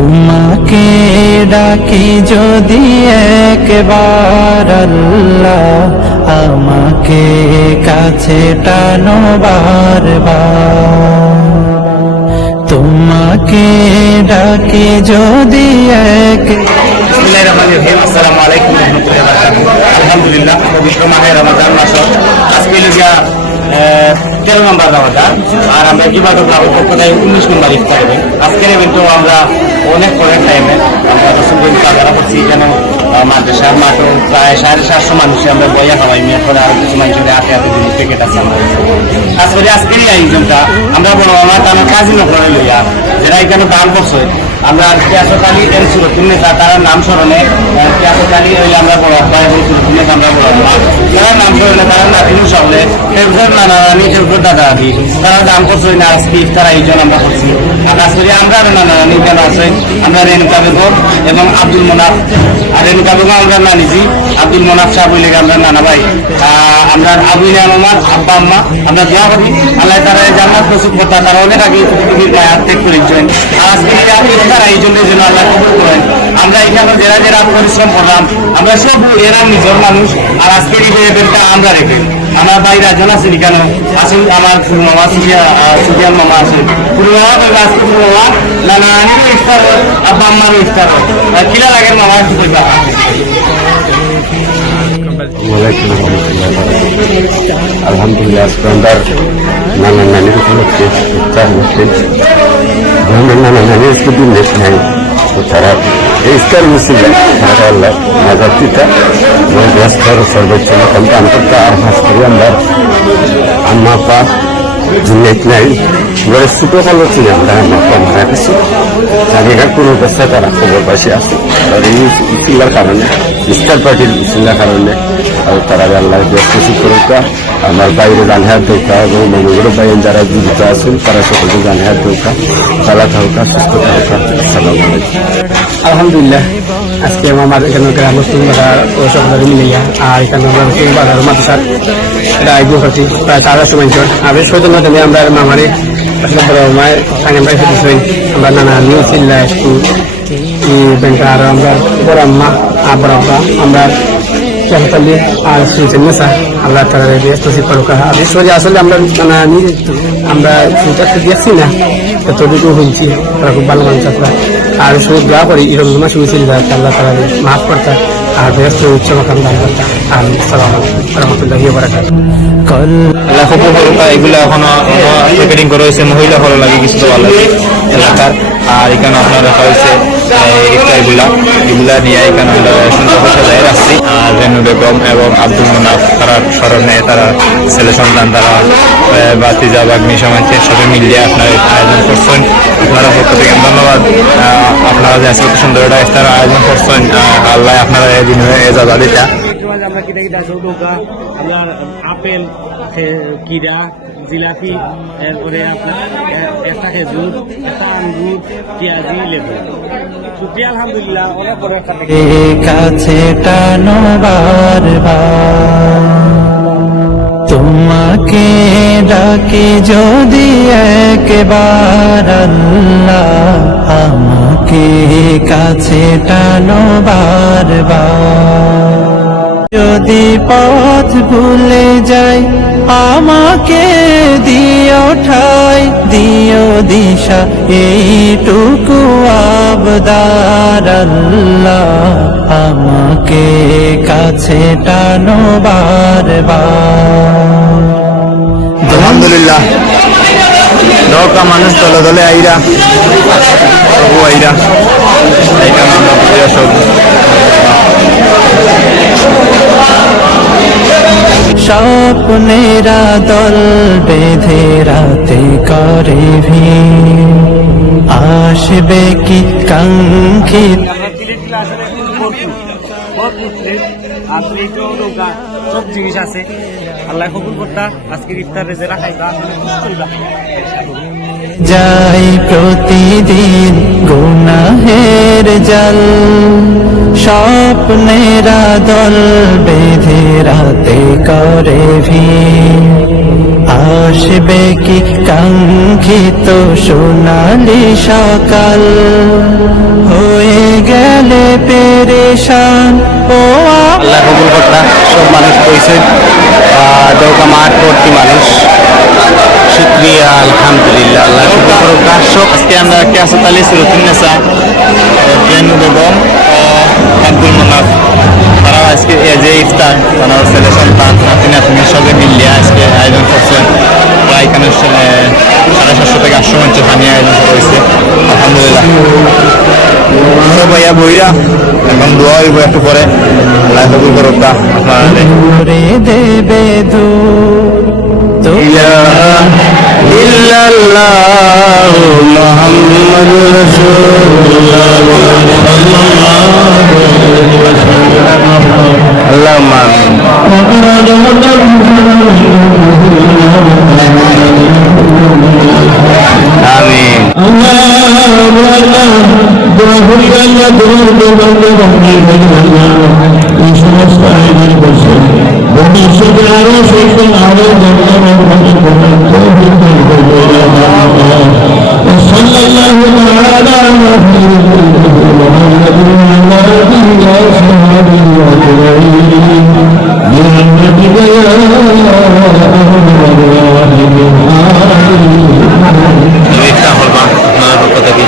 তোমাকে ডাকি যদি একবার আল্লাহ, আমাকে কাছে টানো বারবার। তোমাকে ডাকি যদি আসসালামু আলাইকুম ওয়া রাহমাতুল্লাহি ওয়া বারাকাতুহু। আলহামদুলিল্লাহ, পবিত্র মাহে রমাদান মাস আজকে 13 নম্বর রমাদান, আর আমরা ইবাদত লাভের পক্ষ থেকে 19 নম্বর ইফতার। আজকের ইভেন্টও আমরা অনেক পরের টাইমে আমরা রসুলগঞ্জ বাজারে করছি। এখানে মাদ্রাসার মাঠও প্রায় 750 মানুষে আমরা বইয়া খাওয়াই মেয়ে করে, আরো কিছু মানুষের হাতে হাতে জিনিস প্যাকেট আছে। আসলে আজকের এই আয়োজনটা আমরা বড় আমার কাজী নকরে লইয়া যারা এখানে দান করছে, আমরা পিয়াসত আলী এর সুরতুল নেতা তার নাম স্মরণে পিয়াসত আলী হইলে আমরা বড় আব্বা এবং সুরতুল নেতা আমরা বড় আব্বা, তারা নাম স্মরণে তারা নাতিনু সকলে ফেব্রুয়ারি নানা রানী ফেব্রুয়ারি দাদা দাদি তারা দান করছে না। আজকে ইফতার আয়োজন আমরা করছি। আর আসলে আমরা নানা রানী কেন আছে, আমরা রেণুকা বেগম এবং আব্দুল মোনাফ, আর রেণুকা বেগম আমরা নানিজি, আব্দুল মোনাফ সাহেব হইলে আমরা নানা ভাই, আমরা আবু ইনাম আমার আব্বা আম্মা, আমরা দোয়া করি আল্লাহ তারা জান্নাত নসিব করতে, তারা অনেক আগে পৃথিবীর গায়ে হাত ত্যাগ করেছেন। আর আজকে ইফতার আয়োজনের জন্য আল্লাহ কবুল করেন। আমরা এখানে যারা যারা পরিশ্রম করলাম আমরা সব এরা নিজের মানুষ। আর আজকের এই ইভেন্টটা আমরা রেখে আমার ভাই রাজন আছে কেন আসুন, আমার পুরো মামা সুফিয়ান মামা আসেন, পুরো মামা আজকে পুরো মামা নানা নানিরও ইফতার হয়, আব্বা আম্মারও ইফতার হয়। কিলা লাগের মামা একটু বলবা। আলহামদুলিল্লাহ, আজকে আমরা নানা নানির উপলক্ষে ইফতার করতে নানা নানির শুধু নেট নাই, তারা এই ইফতার মিছিল তারা আল্লাহ মজার পিতা ব্যস্তার সর্বোচ্চ মকাম দান করতে। আর হাস করি আমরা আম্মা আপা নেট নাই, এবারে ছোটো কালো ছিল আমরা আম্মা আপা মারা গেছি, জায়গার কোনো অবস্থায় তারা খবর পাশে আসে। আর এই চিল্লার কারণে ইফতার পার্টির চিল্লার কারণে আর তারা আল্লাহ ব্যস্ত করুকা। আমার বাইরে জানহার দৌকা এবং মনোগুলো বাইরে যারা জীবিত আছেন তারা সকলকে জানহার দৌকা, তালা থাকা সুস্থ থাকা। আসসালামু আলাইকুম। আলহামদুলিল্লাহ, আজকে আমার এখানে মুসলিম বাজার ও সকলের মিলিয়া আর এখানে আমরা মুসলিম বাজার মাদ্রাসার এটা আয়োজন করছি প্রায় 400 মানুষের। আর এই সৌজন্য মাধ্যমে আমরা মামারে আসলে বড় মায়ের সাংবাদিক ভাই হতেছি, আমরা নানা নিউজ চিল্লা একটু ব্যাংক, আর আমরা বড় আম্মা বড় আব্বা আমরা চাহতালি আর শুনছেন না স্যার আল্লাহ তারা ব্যস্ত করুকা। আর ঈশ্বরে আসলে আমরা নানা আমরা চিন্তা দেখছি না, যতটুকু হয়েছি তারা খুব ভালো মানুষ আপনার। আর শুধু দোয়া করি এরকম মাস শুনেছিল আল্লাহ তারা মাফ করতা আর ব্যস্ত উচ্চ মাকাম দান করতা। আর সালাম আলাইকুম রহমতুল্লাহি ওয়া বারাকাতুহু। আল্লাহ কবুল করুকা। এগুলো এখনো প্যাকেটিং করা হয়েছে, মহিলা ভালো লাগে কিছু তো ভালো লাগে এলাকার। আর এখানে আপনার রাখা হয়েছে ইফতারগুলা, এগুলা নিয়ে এখানে আমরা সুন্দর সাজায় রাখছি। আর রেনু বেগম এবং আব্দুল মোনাফ তারা স্মরণে তারা ছেলে সন্তান তারা বাতিজা বাগ্নি সমাজকে সবাই মিলিয়ে আপনারা আয়োজন করছেন। আপনারা পক্ষ থেকে ধন্যবাদ। আপনারা যে আজকে সুন্দর একটা ইফতার আয়োজন করছেন, আল্লাহ আপনারা এদিন এজাজা দিতা। আমরা কিটা কিটা চৌকা আপনার আপেল কিরা জিলাপি, এরপরে আপনার একটা খেজুর, একটা আঙ্গুর, পেঁয়াজি, লেবু। শুকরিয়া, আলহামদুলিল্লাহ, অনেক বড় একটা কাছে টানো বারবার। তোমাকে ডাকি যদি একবার আল্লাহ, আমাকে কাছে টানো বারবার। যদি পথ ভুলে যাই আমাকে দিও ঠাই, দিও দিশা এইটুকু আবদার আল্লাহ, আমাকে কাছে টানো বারবার। আলহামদুলিল্লাহ, নৌকা মানুষ দলে দলে আইরা সবু আইরা এইখানে আমরা পুজো সব স্বপ্নেরা দল বেঁধে রাতে করে ভিড়, আসবে কি কাঙ্ক্ষিত সব জিনিস আছে। আল্লাহ কবুল করতা। আজকে ইফতার রেজেরা খাইবা যাই প্রতিদিন গুনাহের জাল, স্বপ্নেরা দল বেঁধে রাতে করে ভিড়, আসবে কি কাঙ্ক্ষিত সোনালি সকাল, হয়ে গেলে পেরেশান ও আল্লাহ কবুল করতা সব মানুষ কইছে দৌকা মাঠ ভর্তি মানুষ শুক্রিয়া আলহামদুলিল্লাহ আল্লাহ কবুল করতা সব আজকে আমরা কেয়াসত আলী সুরতুন্নেসা রেনু বেগম ও আব্দুল মুনাফ তারা আজকে যে ইফতার তারা ছেলে সন্তান নাতি নাতনি সবে মিলিয়ে আজকে আয়োজন করছেন প্রায় এখানে 750 থেকে 800 মানুষ পানি আয়োজন করা হয়েছে আলহামদুলিল্লাহ সব ভাইয়া বইরা এখন দোয়া হইব একটু পরে আল্লাহ কবুল করতা আপনারা করে দেবে দূর তো ইল্লাল্লাহ মুহাম্মাদুর রাসূলুল্লাহ আল্লাহুম্মা আমিন ইফতার করবা আপনার পক্ষ থেকে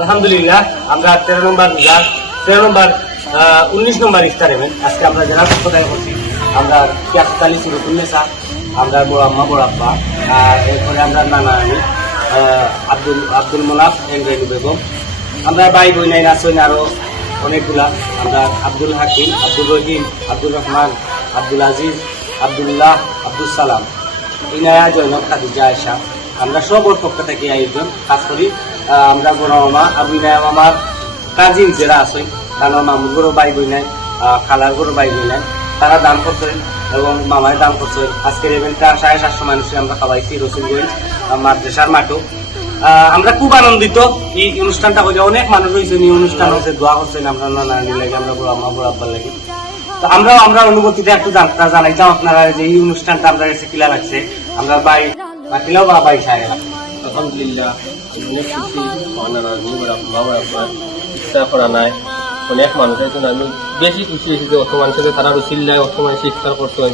আলহামদুলিল্লাহ আমরা 13 নম্বর 19 নম্বর ইফতার ইভেন্ট আজকে আমরা যারা সম্প্রদায় করছি আমরা কেয়াসত আলী সুরতুন্নেসা আমরা বড় আম্মা বড় আব্বা আর এরপরে আমরা নানা নানি আব্দুল মুনাফ এন্ড রেনু বেগম আমরা ভাই বোন নাই আছেন আরো অনেকগুলা আমরা আব্দুল হাকিম আব্দুল রহিম আব্দুল রহমান আব্দুল আজিজ আব্দুল্লাহ আব্দুল সালাম ইনায়া জৈনব খাদিজা আয়েশা আমরা সবর পক্ষ থেকে আয়োজন কাজ করি আমরা বড় মামা আর ইনায়া মামার কাজিন যারা আছে তারা মামুর গরু বাই বই নাই খালার গরু বাই বই নাই তারা দান করছেন এবং মামায় দান করছে আজকের ইভেন্টটা 750 মানুষকে আমরা খাওয়াইছি রসুলগঞ্জ মাদ্রাসার মাঠও আমরা খুব আনন্দিত এই অনুষ্ঠানটা করে অনেক মানুষ হয়েছে এই অনুষ্ঠান হচ্ছে দোয়া করছেন আমরা নানি লাগে আমরা বড় আম্মা বড় আব্বার লাগে তো আমরা অনুভূতিটা একটু জানাইতাম আপনারা যে এই অনুষ্ঠানটা আমরা কাছে কিলা লাগছে আমরা বাই বাকিলাও বা বাই সাহেব আলহামদুলিল্লাহ অনেক খুশি ইচ্ছা করা নাই অনেক মানুষ আছে আমি বেশি খুশি হয়েছি যে অত মানুষের তারা রসিল্লায় অত মানুষ ইফতার করতেন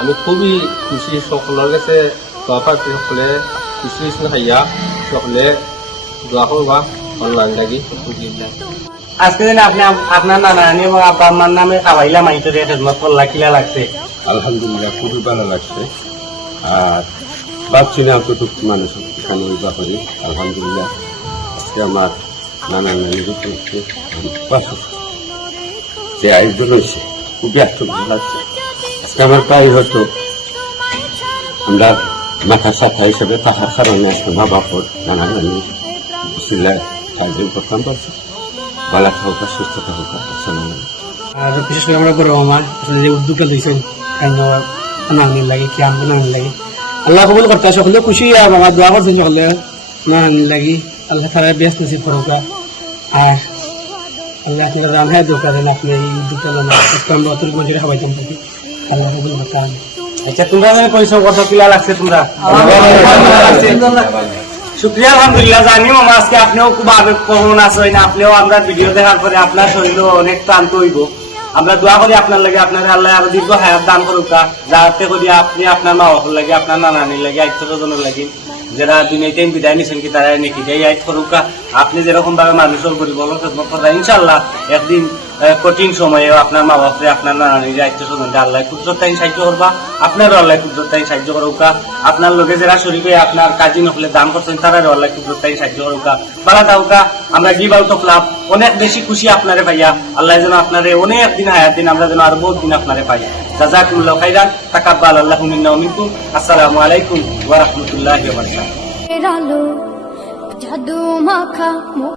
আমি খুবই খুশি সকলের কাছে সহপাঠী সকলে খুশি হয়েছিল খাইয়া সকলে দোয়া করবা অনলাইন লাগি আলহামদুলিল্লাহ আজকে দিনে আপনি আপনার নানা নানি এবং আব্বা আম্মার নামে খাওয়াইলাম আইতে দিয়ে খেদমত করলা কিলা লাগছে আলহামদুলিল্লাহ খুবই ভালো লাগছে আর ভাবছি না অতটুকু মানুষ এখানে ওই ব্যাপারে আলহামদুলিল্লাহ আজকে আমার নানা নানি পাশে যে আয়োজন হয়েছে খুবই একটু ভালো লাগছে আজকে আমার প্রায় হতো আমরা মাথা সাথা হিসেবে থাকার কারণে আজকে মা বাপর নানা নানি আয়োজন করতাম পারছি ভালো থাকা সুস্থতা হোক আসসালামু আর বিশেষ করে আমরা বড় মামা আসলে যে উদ্যোগটা দিয়েছেন নানির লাগে কি আনবো নানির লাগে আল্লাহ কবুল করতে সকলে খুশি বাবা দোয়া করছেন সকলে নানির লাগি আল্লাহ তারা ব্যস্ত নসিব করুকা আর আল্লাহ আপনার রাম হ্যাঁ দোকান আপনি এই উদ্যোগটা আমরা অত মন্দিরে খাওয়াইতাম থাকি আল্লাহ কবুল করতে আচ্ছা তোমরা পরিশ্রম কত কিলা লাগছে তোমরা শুক্রিয়া আলহামদুলিল্লাহ জানিও আজকে আপনিও খুব আবেগ প্রবণ আছেন আপনিও আমরা ভিডিও দেখার পরে আপনার শরীরও অনেক ক্লান্ত হইব আমরা দোয়া করি আপনার লাগে আপনার আল্লাহ আরো দীর্ঘ হায়াত দান করুক যাতে করি আপনি আপনার মা বাবার লাগে আপনার নানানির লাগে আত্মীয়স্বজনের লাগে যারা দুনিয়াতে বিদায় নিছেন কি তারা নাকি যাই আইত করুক আপনি যেরকম ভাবে মানুষের গরিব খেদমত করেন ইনশাআল্লাহ একদিন কঠিন সময়ে আপনার মা বাপরে আপনার নানানির আত্মীয়স্বজনকে আল্লাহ কুদরতাই সাহায্য করবা আপনারও আল্লাহ কুদরতাই সাহায্য করুক আপনার লোকে যারা শরীরে আপনার কাজী নকলে দান করছেন তারারও আল্লাহ কুদরতাই সাহায্য করুক বালা থাকুকা আমরা গিভ আউট অফ লাভ অনেক বেশি খুশি আপনারে পাইয়া আল্লাহ যেন আপনারে অনেক দিন হায়াত দিন আমরা যেন আরো বহুত দিন আপনারে পাই জাযাকুমুল্লাহু খাইরান, তাকাব্বালাল্লাহু মিন্না ওয়া মিনকুম। আসসালামু আলাইকুম ওয়া রাহমাতুল্লাহি ওয়া বারাকাতুহু। জাদু মাখা